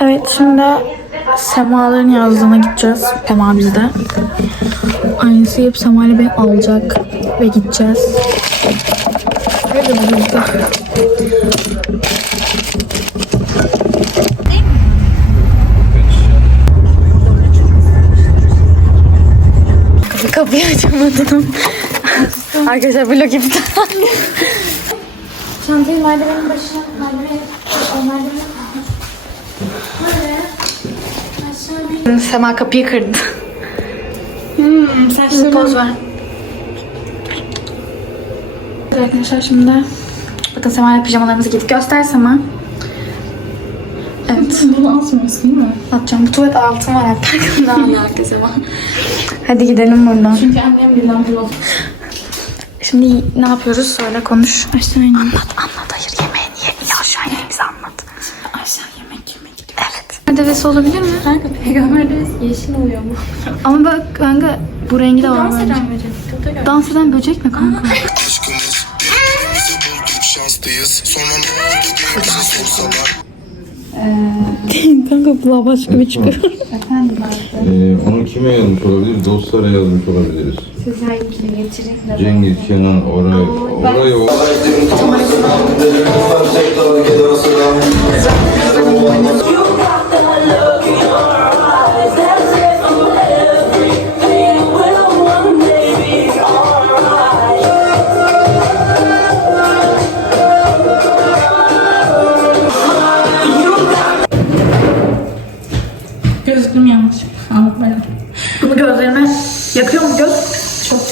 Evet şimdi Semaların yazdığına gideceğiz. Sema bizde. Aynısı hep Sema ile beni alacak ve gideceğiz. Hadi bu bizde. Kapıyı açamadım. Arkadaşlar vlog iptal. Çantayı merdivenin başına, merdivenin, merdivenin Sema kapıyı kırdı. Hmm, saçlarım. Poz ver. Evet Arkadaşlar şimdi bakın Sema ile pijamalarımızı giydik. Göster Sema. Evet. Bunu asmıyorsun değil mi? Atacağım. Bu tuvalet altın var hatta. Daha alaka Sema. Hadi gidelim buradan. Çünkü annem birden bir oldu. Şimdi ne yapıyoruz? Söyle konuş. İn. Anlat anlat. Hayır Devesi olabilir mi? Kanka peygamber devesi yeşil oluyor mu? Ama bak kanka bu rengi de var bence. böcek. Dans eden böcek mi kanka? aşkımız Bizi bulduk şanslıyız Sonra ne oldu diye bize sorsalar kanka bu başka bir çıkıyor. Ee, onu kime yazmış olabilir? Dostlara yazmış olabiliriz. Cengiz, Kenan, Oray, Oray, Oray.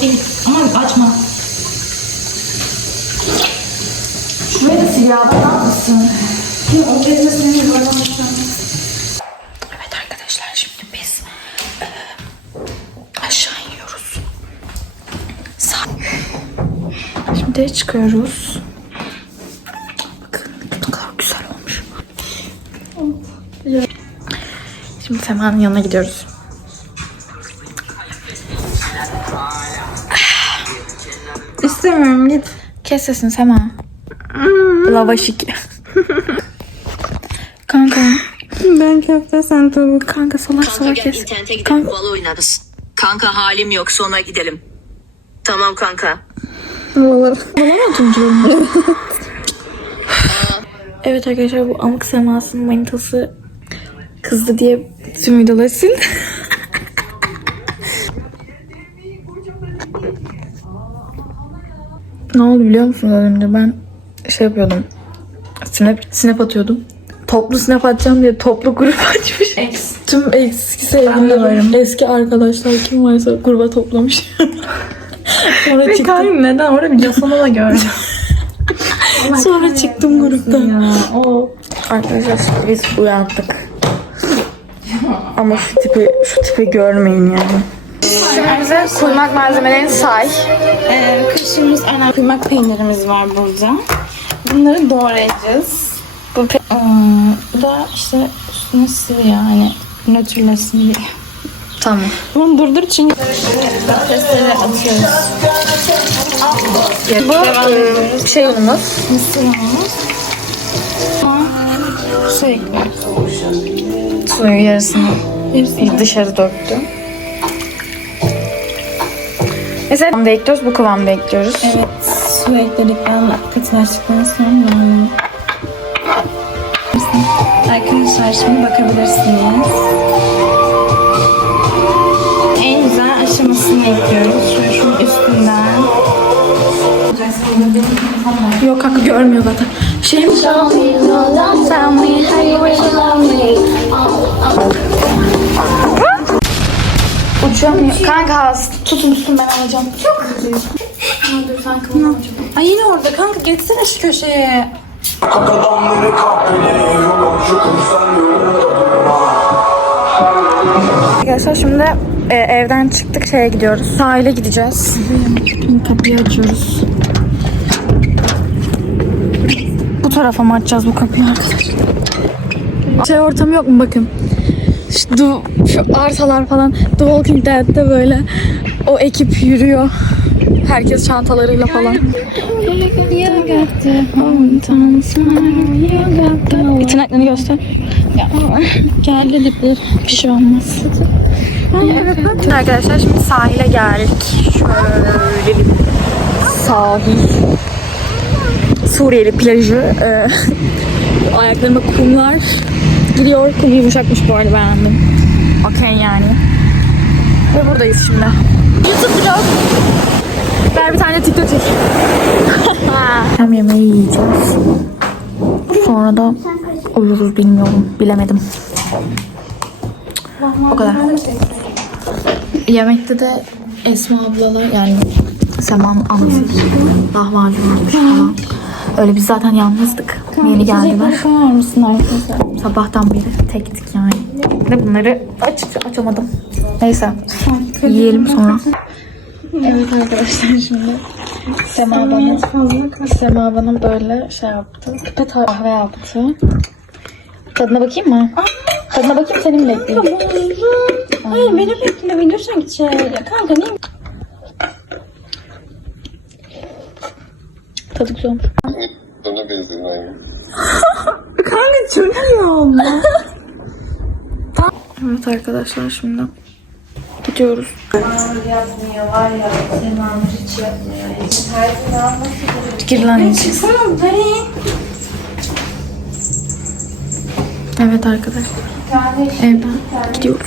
Değil. Ama açma. Şuraya da sil ya. Bakar mısın? O bezle senin yuvarlamışsın. Evet arkadaşlar şimdi biz aşağı iniyoruz. Şimdi çıkıyoruz. Bakın ne kadar güzel olmuş. Şimdi Sema'nın yanına gidiyoruz. İstemiyorum git. Kes sesini Sema. Lavaş iki. Kanka. Ben köfte sen tavuk. Kanka salak Kanka salak gel kes. internete gidelim Kanka. bal oynarız. Kanka halim yok sonra gidelim. Tamam kanka. Evet arkadaşlar bu amık semasının manitası kızdı diye tüm videoları sildi. Ne oldu biliyor musunuz az önce ben şey yapıyordum. Snap, snap atıyordum. Toplu snap atacağım diye toplu grup açmış. Tüm eski sevgilimle varım. Eski arkadaşlar kim varsa gruba toplamış. Sonra çıktım. neden? Orada bir casana da gördüm. Sonra çıktım gruptan. ya. O. Arkadaşlar biz uyandık. Ama şu tipi şu tipi görmeyin yani. Şimdi bize kuymak malzemelerini say. Ee, kaşığımız, aynen kuymak peynirimiz var burada. Bunları doğrayacağız. Bu pe- Ee, da işte üstüne sıvı ya hani nötrlesin diye. tamam. Bunu durdur çünkü patatesleri atıyoruz. Bu e, şey unumuz. Mısır unumuz. Ekliyoruz. Suyu Yarısını dışarı döktüm. Mesela kıvamda ekliyoruz, bu kıvamda ekliyoruz. Evet, su ekledikten katılaştıktan sonra Arkadaşlar şimdi bakabilirsiniz. En güzel aşamasını ekliyoruz. Şöyle şunun üstünden. Yok kanka görmüyor zaten. Şey mi? Uçamıyor. Kanka tutun tutun ben alacağım. Çok Dur sen kıvamı alacağım. Ay yine orada kanka geçsene şu köşeye. Kahveli sen Arkadaşlar şimdi e, evden çıktık şeye gidiyoruz. Sahile gideceğiz. Kapıyı açıyoruz. Bu tarafa mı açacağız bu kapıyı arkadaşlar? Şey ortamı yok mu bakın. Şu, du- şu arsalar falan The Walking Dead'de böyle o ekip yürüyor. Herkes çantalarıyla falan. Tırnaklarını göster. Gel dedik bir şey olmaz. Arkadaşlar şimdi sahile geldik. Şöyle bir sahil. Suriyeli plajı. Ee, ayaklarıma kumlar giriyor. Kum yumuşakmış bu arada beğendim. Okey yani. Ve buradayız şimdi. YouTube vlog. Ver bir tane TikTok çek. Hem yemeği yiyeceğiz. Sonra da uyuruz bilmiyorum. Bilemedim. O kadar. Yemekte de Esma ablalar yani Sema'nın anası lahmacun almış falan. Öyle biz zaten yalnızdık. Yeni geldiler. Bakar mısın arkadaşlar? Sabahtan beri tektik yani. Ve bunları aç açamadım. Neyse. Yiyelim sonra. Evet arkadaşlar şimdi Sema bana Sema bana böyle şey yaptı. Pipet kahve yaptı. Tadına bakayım mı? Tadına bakayım seni mi bekleyeyim? Hayır beni bekle videosuna gideceğiz. Kanka niye? Tadı güzel olmuş. Sana benziyor aynı. Evet arkadaşlar şimdi gidiyoruz. Gir lan içi. Evet arkadaşlar. Evden gidiyoruz.